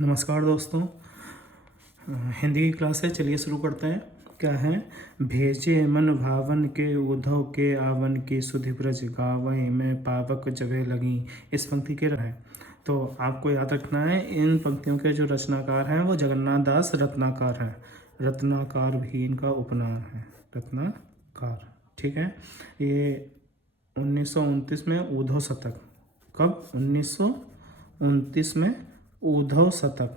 नमस्कार दोस्तों, हिंदी की क्लास है। चलिए शुरू करते हैं। क्या है? भेजे मन भावन के उद्धव के आवन की सुधि ब्रज गावै में पावक जगह लगी। इस पंक्ति के है तो आपको याद रखना है, इन पंक्तियों के जो रचनाकार हैं वो जगन्नाथ दास रत्नाकर हैं। रत्नाकर भी इनका उपनाम है, रत्नाकर। ठीक है। ये 1929 में उद्धव शतक। कब? 1929 में उद्धव शतक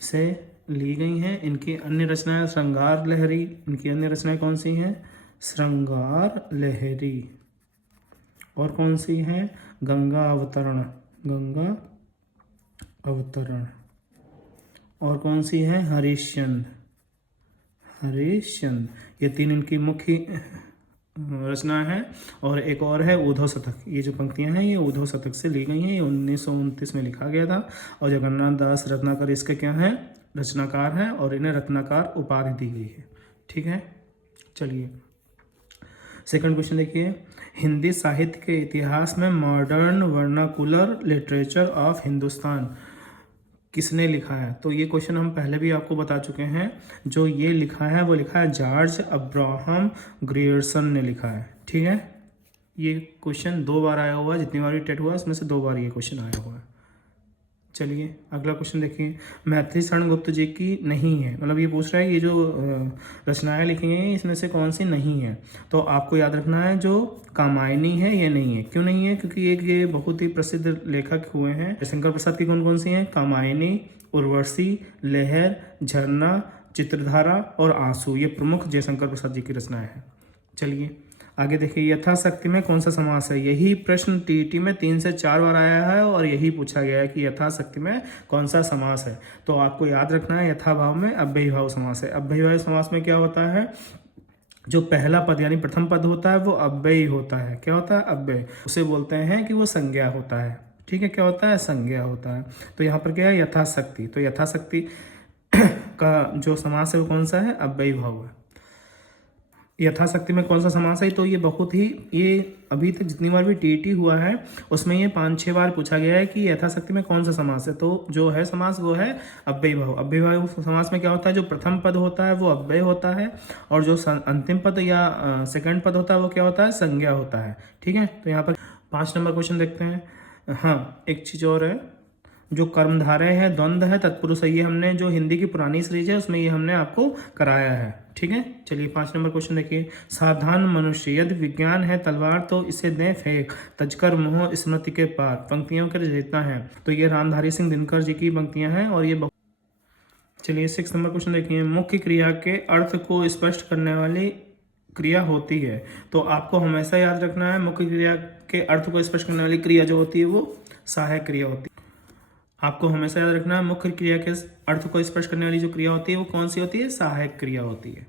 से ली गई हैं। इनकी अन्य रचनाएं श्रृंगार लहरी। इनकी अन्य रचनाएं कौन सी हैं? श्रृंगार लहरी। और कौन सी हैं? गंगा अवतरण। और कौन सी है? हरिश्चंद्र। ये तीन इनकी मुख्य रचना है। और एक और है उद्धव शतक। ये जो पंक्तियां हैं ये उद्धव शतक से ली गई हैं। ये 1929 में लिखा गया था। और जगन्नाथ दास रत्नाकर इसके क्या हैं? रचनाकार हैं, और इन्हें रत्नाकर उपाधि दी गई है। ठीक है। चलिए सेकंड क्वेश्चन देखिए। हिंदी साहित्य के इतिहास में modern vernacular literature of Hindustan किसने लिखा है? तो ये क्वेश्चन हम पहले भी आपको बता चुके हैं। जो ये लिखा है वो लिखा है जॉर्ज अब्राहम ग्रियर्सन ने लिखा है। ठीक है। ये क्वेश्चन 2 बार आया हुआ है। जितनी बार भी टेट हुआ उसमें से 2 बार ये क्वेश्चन आया हुआ है। चलिए अगला क्वेश्चन देखिए। मैथिली शरण गुप्त जी की नहीं है, मतलब ये पूछ रहा है ये जो रचनाएं लिखी गई हैं इसमें से कौन सी नहीं है। तो आपको याद रखना है जो कामायनी है ये नहीं है। क्यों नहीं है? क्योंकि एक ये बहुत ही प्रसिद्ध लेखक हुए हैं। जयशंकर प्रसाद की कौन कौन सी हैं? कामायनी, उर्वशी, लहर, झरना, चित्रधारा और आंसू। ये प्रमुख जयशंकर प्रसाद जी की रचनाएं हैं। चलिए आगे देखिए। यथाशक्ति में कौन सा समास है? यही प्रश्न टीटी में 3 से 4 बार आया है और यही पूछा गया है कि यथाशक्ति में कौन सा समास है। तो आपको याद रखना है यथाभाव में अव्ययीभाव समास है। अव्ययीभाव समास में क्या होता है? जो पहला पद यानी प्रथम पद होता है वो अव्ययी होता है। क्या होता है? अव्यय। उसे बोलते हैं कि वो संज्ञा होता है। ठीक है। क्या होता है? संज्ञा होता है। तो यहाँ पर क्या है? यथाशक्ति। तो यथाशक्ति का जो समास है वो कौन सा है? अव्ययीभाव है। यथाशक्ति में कौन सा समास है? तो ये बहुत ही, ये अभी तक जितनी बार भी टीटी हुआ है उसमें ये 5-6 बार पूछा गया है कि यथाशक्ति में कौन सा समास है। तो जो है समास वो है अव्ययीभाव। अव्ययीभाव समास में क्या होता है? जो प्रथम पद होता है वो अव्यय होता है, और जो अंतिम पद या सेकंड पद होता है वो क्या होता है? संज्ञा होता है। ठीक है। तो यहाँ पर 5 नंबर क्वेश्चन देखते हैं। हाँ, एक चीज़ और है, जो कर्मधारय है, द्वंद्व है, तत्पुरुष है, ये हमने जो हिंदी की पुरानी सीरीज है उसमें ये हमने आपको कराया है। ठीक है। चलिए 5 नंबर क्वेश्चन देखिए। सावधान मनुष्य, यदि विज्ञान है तलवार तो इसे दें फेंक, तजकर मोह स्मृति के पार। पंक्तियों के रचयिता हैं तो ये रामधारी सिंह दिनकर जी की पंक्तियां हैं। और ये चलिए 6 नंबर क्वेश्चन देखिए। मुख्य क्रिया के अर्थ को स्पष्ट करने वाली क्रिया होती है। तो आपको हमेशा याद रखना है मुख्य क्रिया के अर्थ को स्पष्ट करने वाली क्रिया जो होती है वो सहायक क्रिया होती है। आपको हमेशा याद रखना है मुख्य क्रिया के अर्थ को स्पष्ट करने वाली जो क्रिया होती है वो कौन सी होती है? सहायक क्रिया होती है।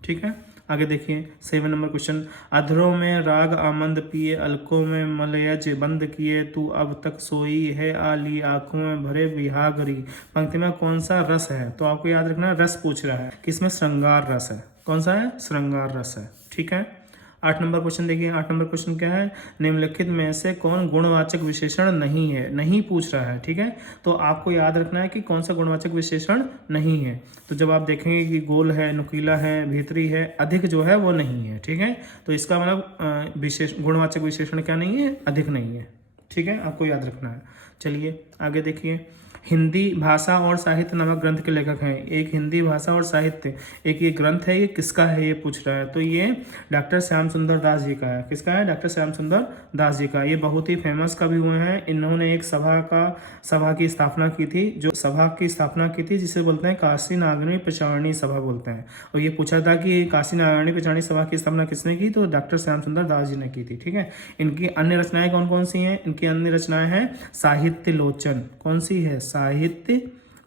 ठीक है। आगे देखिए 7 नंबर क्वेश्चन। अधरों में राग आमंद पिए, अलकों में मलयज बंद किए, तू अब तक सोई है आली, आंखों में भरे विहागरी। पंक्ति में कौन सा रस है? तो आपको याद रखना है रस पूछ रहा है कि इसमें श्रृंगार रस है। कौन सा है? श्रृंगार रस है। ठीक है। 8 नंबर क्वेश्चन देखिए। 8 नंबर क्वेश्चन क्या है? निम्नलिखित में से कौन गुणवाचक विशेषण नहीं है? नहीं पूछ रहा है। ठीक है। तो आपको याद रखना है कि कौन सा गुणवाचक विशेषण नहीं है। तो जब आप देखेंगे कि गोल है, नुकीला है, भीतरी है, अधिक जो है वो नहीं है। ठीक है। तो इसका मतलब गुणवाचक विशेषण क्या नहीं है? अधिक नहीं है। ठीक है। आपको याद रखना है। चलिए आगे देखिए। हिंदी भाषा और साहित्य नामक ग्रंथ के लेखक हैं। एक हिंदी भाषा और साहित्य, एक ये ग्रंथ है, ये किसका है ये पूछ रहा है। तो ये डॉक्टर श्याम सुंदर दास जी का है। किसका है? डॉक्टर श्याम सुंदर दास जी का। ये बहुत ही फेमस कवि हुए हैं। इन्होंने एक सभा की स्थापना की थी, जो सभा की स्थापना की थी जिसे बोलते हैं काशी नागरणी प्रचारणी सभा बोलते हैं। और ये पूछा था कि काशी नागरणी प्रचारणी सभा की स्थापना किसने की? तो डॉक्टर श्याम सुंदर दास जी ने की थी। ठीक है। इनकी अन्य रचनाएं कौन कौन सी हैं? इनकी अन्य रचनाएं हैं साहित्य लोचन। कौन सी है? साहित्य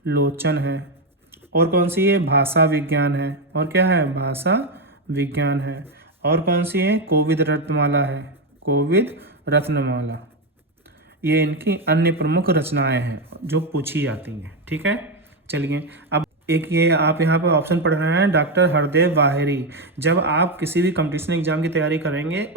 लोचन है। और कौन सी है? भाषा विज्ञान है। और क्या है? भाषा विज्ञान है। और कौन सी है? कोविद रत्नमाला है। कोविद रत्नमाला। ये इनकी अन्य प्रमुख रचनाएं हैं जो पूछी जाती हैं। ठीक है। चलिए अब एक ये आप यहाँ पर ऑप्शन पढ़ रहे हैं डॉक्टर हरदेव वाहेरी। जब आप किसी भी कंपटीशन एग्जाम की तैयारी करेंगे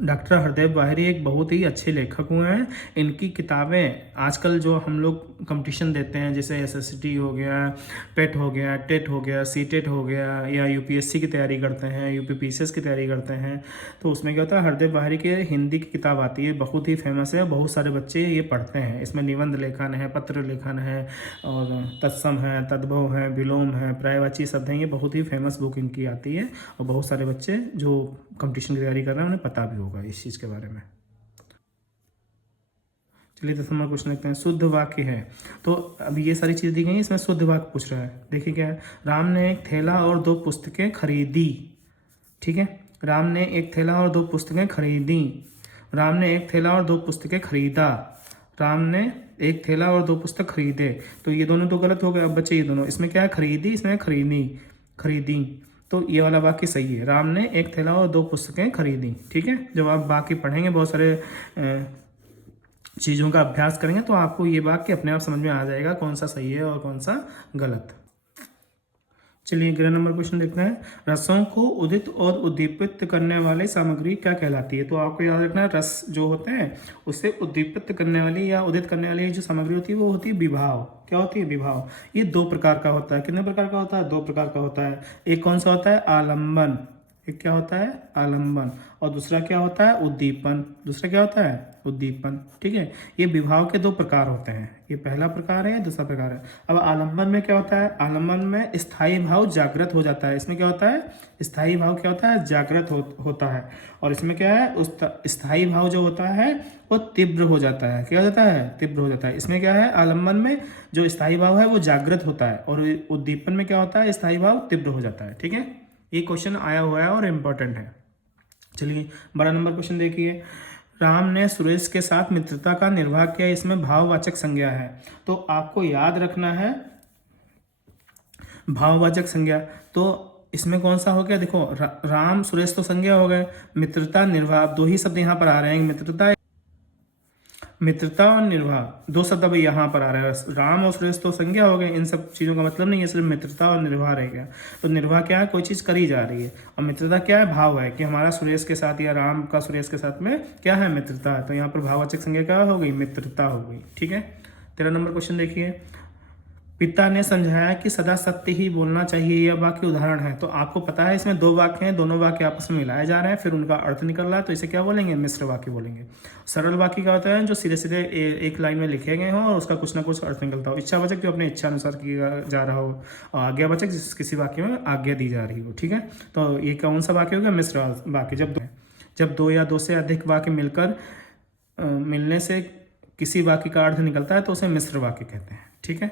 डॉक्टर हरदेव बाहरी एक बहुत ही अच्छे लेखक हुए हैं। इनकी किताबें आजकल जो हम लोग कंपटीशन देते हैं, जैसे एसएसटी हो गया, पेट हो गया, टेट हो गया, सीटेट हो गया, या यूपीएससी की तैयारी करते हैं, यूपीपीसीएस की तैयारी करते हैं, तो उसमें क्या होता है, हरदेव बाहरी की हिंदी की किताब आती है, बहुत ही फेमस है, बहुत सारे बच्चे ये पढ़ते हैं। इसमें निबंध लेखन है, पत्र लेखन है, और तत्सम है, तद्भव है, विलोम है, पर्यायवाची शब्द हैं। ये बहुत ही फेमस बुक इनकी आती है, और बहुत सारे बच्चे जो कंपटीशन की तैयारी कर रहे हैं उन्हें पता भी होगा इस चीज़ के बारे में। चलिए 10 नंबर क्वेश्चन देखते हैं। शुद्ध वाक्य है, तो अब ये सारी चीज़ दी गई है, इसमें शुद्ध वाक्य पूछ रहा है। देखिए क्या है, राम ने एक थैला और 2 पुस्तकें खरीदी। ठीक है, राम ने एक थैला और 2 पुस्तकें खरीदी। राम ने एक थैला और 2 पुस्तकें खरीदा। राम ने एक थैला और 2 पुस्तक खरीदे। तो ये दोनों तो गलत हो गए। अब बच्चे ये दोनों, इसमें क्या है, खरीदी, इसमें खरीदी, खरीदी। तो ये वाला वाक्य सही है, राम ने एक थैला और 2 पुस्तकें खरीदी। ठीक है, जब आप बाकी पढ़ेंगे, बहुत सारे चीज़ों का अभ्यास करेंगे, तो आपको ये वाक्य अपने आप समझ में आ जाएगा कौन सा सही है और कौन सा गलत। चलिए 11 नंबर क्वेश्चन देखते हैं। रसों को उदित और उद्दीपित करने वाली सामग्री क्या कहलाती है? तो आपको याद रखना है, रस जो होते हैं उससे उद्दीपित करने वाली या उदित करने वाली जो सामग्री होती है वो होती है विभाव। क्या होती है? विभाव। ये 2 प्रकार का होता है। कितने प्रकार का होता है? 2 प्रकार का होता है। एक कौन सा होता है? आलंबन। एक क्या होता है? आलंबन। और दूसरा क्या होता है? उद्दीपन। दूसरा क्या होता है? उद्दीपन। ठीक है, ये विभाव के 2 प्रकार होते हैं। ये पहला प्रकार है, दूसरा प्रकार है। अब आलंबन में क्या होता है? आलंबन में स्थायी भाव जागृत हो जाता है। इसमें क्या होता है? स्थायी भाव क्या होता है? जागृत होता है। और इसमें क्या है? उस स्थायी भाव जो होता है वो तीव्र हो जाता है। क्या हो जाता है? तीव्र हो जाता है। इसमें क्या है? आलंबन में जो स्थायी भाव है वो जागृत होता है, और उद्दीपन में क्या होता है? स्थायी भाव तीव्र हो जाता है। ठीक है, ये क्वेश्चन आया हुआ है और इम्पोर्टेंट है। चलिए 12 नंबर क्वेश्चन देखिए। राम ने सुरेश के साथ मित्रता का निर्वाह किया, इसमें भाववाचक संज्ञा है। तो आपको याद रखना है भाववाचक संज्ञा। तो इसमें कौन सा हो गया? देखो, राम सुरेश तो संज्ञा हो गए, मित्रता निर्वाह 2 ही शब्द यहाँ पर आ रहे हैं। मित्रता और निर्वाह 2 शब्द अभी यहाँ पर आ रहा है। राम और सुरेश तो संज्ञा हो गए, इन सब चीज़ों का मतलब नहीं है, सिर्फ मित्रता और निर्वाह रह गया। तो निर्वाह क्या है? कोई चीज़ करी जा रही है। और मित्रता क्या है? भाव है कि हमारा सुरेश के साथ या राम का सुरेश के साथ में क्या है? मित्रता है। तो यहाँ पर भाववाचक संज्ञा क्या हो गई? मित्रता हो गई। ठीक है, 13 नंबर क्वेश्चन देखिए। पिता ने समझाया कि सदा सत्य ही बोलना चाहिए, यह वाक्य उदाहरण है। तो आपको पता है इसमें 2 वाक्य हैं, दोनों वाक्य आपस में मिलाए जा रहे हैं, फिर उनका अर्थ निकल रहा है, तो इसे क्या बोलेंगे? मिश्र वाक्य बोलेंगे। सरल वाक्य क्या होता है? जो सीधे सीधे एक लाइन में लिखे गए हों और उसका कुछ ना कुछ अर्थ निकलता हो। इच्छावाचक जो अपने इच्छा अनुसार किया जा रहा हो, और आज्ञावाचक जिस किसी वाक्य में आज्ञा दी जा रही हो। ठीक है, तो ये कौन सा वाक्य हो गया? मिश्र वाक्य। जब 2 या 2 से अधिक वाक्य मिलने से किसी वाक्य का अर्थ निकलता है तो उसे मिश्र वाक्य कहते हैं। ठीक है,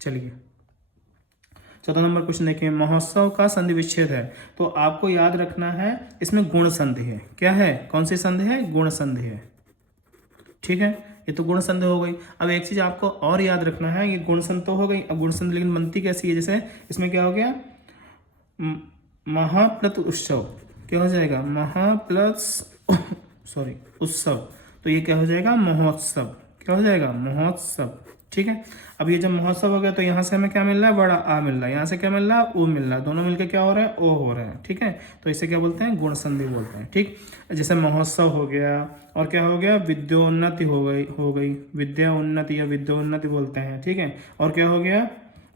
चलिए 14 नंबर क्वेश्चन देखिए। महोत्सव का संधि विच्छेद है, तो आपको याद रखना है इसमें गुण संधि है। क्या है? कौन सी संधि है? गुण संधि है। ठीक है, ये तो गुण संधि हो गई। अब एक चीज आपको और याद रखना है, ये गुण संधि तो हो गई, अब गुण संधि लेकिन बनती कैसी है? जैसे इसमें क्या हो गया? महाप्लस उत्सव। क्या हो जाएगा? सॉरी, उत्सव। तो ये क्या हो जाएगा? महोत्सव। क्या हो जाएगा? महोत्सव। ठीक है, अब ये जब महोत्सव हो गया तो यहाँ से हमें क्या मिल रहा है? बड़ा आ मिल रहा है। यहाँ से क्या मिल रहा है? ओ मिल रहा है। दोनों मिलकर क्या हो रहा है? ओ हो रहा है। ठीक है, तो इसे क्या बोलते हैं? गुण संधि बोलते हैं। ठीक, जैसे महोत्सव हो गया, और क्या हो गया? विद्योन्नति हो गई विद्या उन्नति या विद्योन्नति बोलते हैं। ठीक है, और क्या हो गया?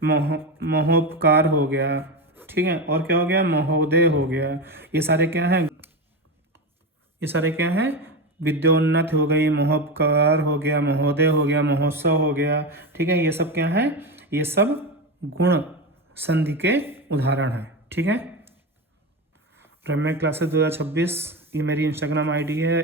महोपकार हो गया। ठीक है, और क्या हो गया? महोदय हो गया। ये सारे क्या हैं? ये सारे क्या हैं? विद्योन्नत हो गई, महोपकार हो गया, महोदय हो गया, महोत्सव हो गया। ठीक है, ये सब क्या है? ये सब गुण संधि के उदाहरण हैं। ठीक है, रम्या क्लासेस 2026 ये मेरी इंस्टाग्राम आईडी है,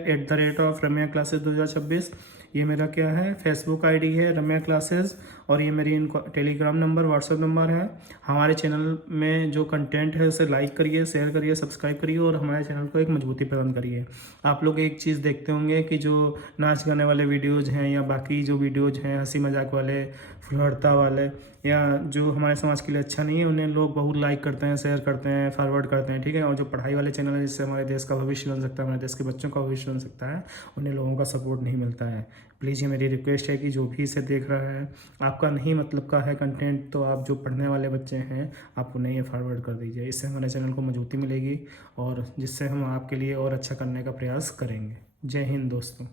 @रम्या क्लासेस 2026। ये मेरा क्या है? फेसबुक आईडी है रम्या क्लासेस, और ये मेरी टेलीग्राम नंबर, व्हाट्सएप नंबर है। हमारे चैनल में जो कंटेंट है उसे लाइक करिए, शेयर करिए, सब्सक्राइब करिए, और हमारे चैनल को एक मजबूती प्रदान करिए। आप लोग एक चीज़ देखते होंगे कि जो नाच गाने वाले वीडियोज़ हैं या बाकी जो वीडियोज़ हैं हंसी मजाक वाले, फुलहड़ता वाले, या जो हमारे समाज के लिए अच्छा नहीं है उन्हें लोग बहुत लाइक करते हैं, शेयर करते हैं, फॉरवर्ड करते हैं, ठीक है। और जो पढ़ाई वाले चैनल है जिससे हमारे देश का भविष्य बन सकता है, हमारे देश के बच्चों का भविष्य बन सकता है, उन्हें लोगों का सपोर्ट नहीं मिलता है। प्लीज़ ये मेरी रिक्वेस्ट है कि जो भी इसे देख रहा है, आपका नहीं मतलब का है कंटेंट, तो आप जो पढ़ने वाले बच्चे हैं आप उन्हें ये फॉरवर्ड कर दीजिए। इससे हमारे चैनल को मजबूती मिलेगी और जिससे हम आपके लिए और अच्छा करने का प्रयास करेंगे। जय हिंद दोस्तों।